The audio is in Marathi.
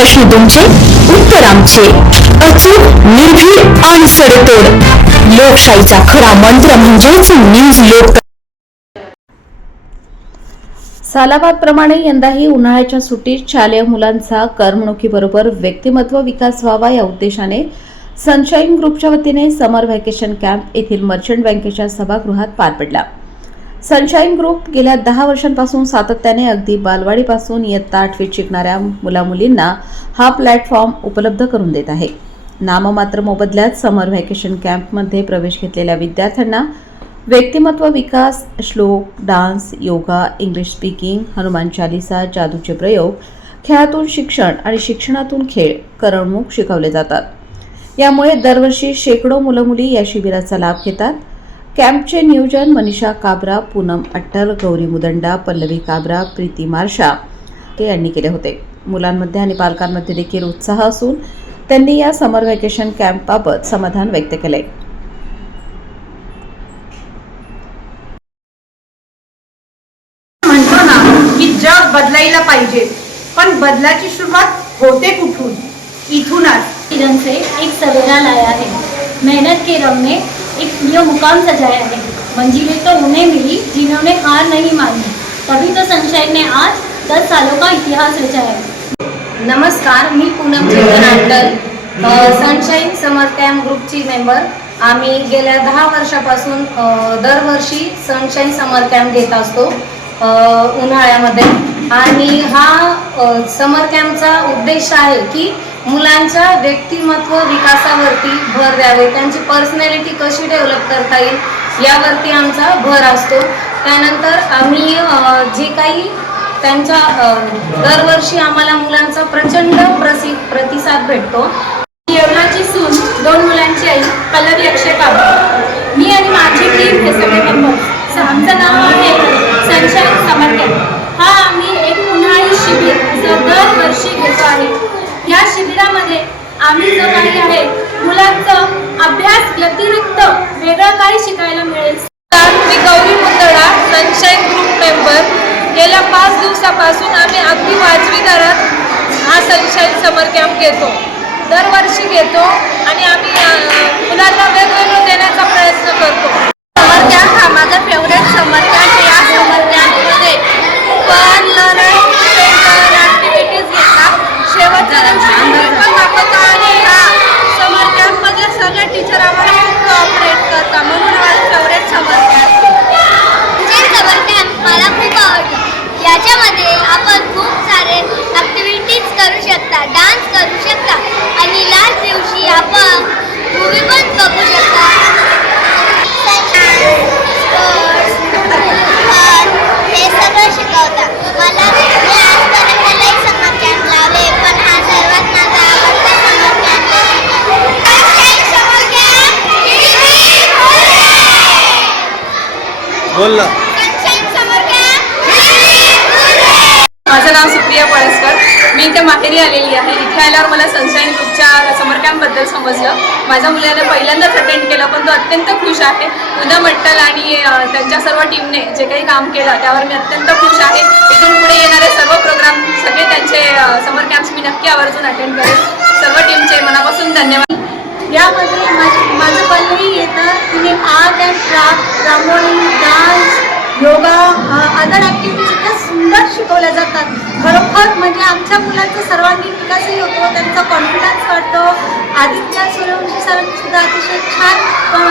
प्रश्न तुमचे, उत्तर आमचे. अचूक, निर्भीड आणि सडेतोड. लोकशाहीचा खरा मंत्र म्हणजेच न्यूज लोक. सालाबादप्रमाणे यंदाही उन्हाळ्याच्या सुट्टीत शालेय मुलांचा करमणुकीबरोबर व्यक्तिमत्व विकास व्हावा या उद्देशाने सनशाईन ग्रुपच्या वतीने समर व्हॅकेशन कॅम्प येथील मर्चंट बँकेच्या सभागृहात पार पडला. सनशाईन ग्रुप गेल्या 10 वर्षांपासून सातत्याने अगदी बालवाडीपासून इयत्ता 8वीत शिकणाऱ्या मुलामुलींना हा प्लॅटफॉर्म उपलब्ध करून देत आहे. नाममात्र मोबदल्यात समर व्हॅकेशन कॅम्पमध्ये प्रवेश घेतलेल्या विद्यार्थ्यांना व्यक्तिमत्व विकास, श्लोक, dance, yoga, English speaking, Hanuman Chalisa, जादूचे प्रयोग, खेळातून शिक्षण आणि शिक्षणातून खेळ, करमणूक शिकवले जातात. यामुळे दरवर्षी शेकडो मुलं-मुली या शिबिराचा लाभ घेतात. कॅम्पचे नियोजन मनीषा काबरा, पूनम अट्टल, गौरी मुदंडा, पल्लवी काबरा, प्रीती मार्शा यांनी केले होते. मुलांमध्ये आणि पालकांमध्ये देखील उत्साह असून त्यांनी या समर व्हॅकेशन कॅम्पबाबत समाधान व्यक्त केले. म्हणतो ना की जग बदलायला पाहिजे, पण बदलाची सुरुवात होते कुठून? इथूनच. रंग से एक सवेरा लाया है, मेहनत के रंग में एक न्यू मुकाम सजाया है. मंजिलें तो उन्हें मिली जिन्होंने हार नहीं मानी, तभी तो सनशाइन ने आज 10 सालों का इतिहास रचाया है. नमस्कार, मी पूनम चेतन अट्टल, सनशाईन समर कॅम्प ग्रुपची मेंबर. आम्ही गेल्या 10 वर्षापासून दरवर्षी सनशाईन समर कॅम्प घेत असतो उन्हाळ्यामध्ये. आणि हा समर कॅम्पचा उद्देश आहे की मुलांच्या व्यक्तिमत्व विकासावरती भर द्यावे, त्यांची पर्सनॅलिटी कशी डेव्हलप करता येईल यावरती आमचा भर असतो. त्यानंतर आम्ही जे काही त्यांच्या दरवर्षी आम्हाला मुलांचा प्रचंड प्रतिसाद भेटतो. येवलाची सून, 2 मुलांची आई, पल्लवी अक्षय काबरा. मी आणि माझी टीम हे सगळे मेंबर्स. आमचं नाव आहे सनशाईन समर कॅम्प. हा आम्ही एक उन्हाळी शिबिर दरवर्षी घेतो आहे. या शिबिरामध्ये आम्ही जो काही आहे मुलांचं अभ्यास व्यतिरिक्त वेगळं काही शिकायला मिळेल. मी Gauri Mudanda, sunshine group member. गेल्या 5 दिवसापासून आम्ही अगदी वाजवी दरात हा सनशाईन समर कॅम्प घेतो, दरवर्षी घेतो आणि आम्ही मुलांना वेगवेगळं देण्याचा प्रयत्न करतो. समर कॅम्प हा माझा फेवरेट समर कॅम्प. या समर कॅम्पमध्ये फन, लर्निंग, ॲक्टिव्हिटीज घेतात. शेवटच्या दिवशी पण दाखवतो आणि ह्या समर कॅम्पमध्ये सगळे टीचर आम्हाला खूप कोऑपरेट करतात, म्हणून माझा फेवरेट समर कॅम्प. समर कॅम्प मला खूप आवडलं. याच्यामध्ये आपण खूप सारे ॲक्टिव्हिटीज करू शकता, डान्स करू शकता आणि लास्ट दिवशी आपण मूवी पण बघू शकता. हे सगळं शिकवतात. मला आजपर्यंतही समर कॅम्प लावले, पण हा सर्वात माझा आवडता समर कॅम्प आहे. समर कॅम्प बोल ना. माझं नाव सुप्रिया पळसकर. मी इथे माहेरी आलेली आहे. इथे आल्यावर मला सनशाईन ग्रुपच्या समर कॅम्पबद्दल समजलं. माझ्या मुलाने पहिल्यांदाच अटेंड केलं, पण तो अत्यंत खुश आहे. पूनम अट्टल आणि त्यांच्या सर्व टीमने जे काही काम केलं त्यावर मी अत्यंत खुश आहे. इथून पुढे येणारे सर्व प्रोग्राम, सगळे त्यांचे समर कॅम्प्स मी नक्की आवर्जून अटेंड करेन. सर्व टीमचे मनापासून धन्यवाद. यामध्ये माझं पल्लवी येतं. तिने art and craft, rangoli, dance, yoga, other activities इतक्या सुंदर शिकवल्या जातात. खरोखर म्हणजे आमच्या मुलांचा सर्वांगीण विकासही होतो, त्यांचा कॉन्फिडन्स वाढतो. आदित्य सूर्यवंशी सरांनी सुद्धा अतिशय छान पण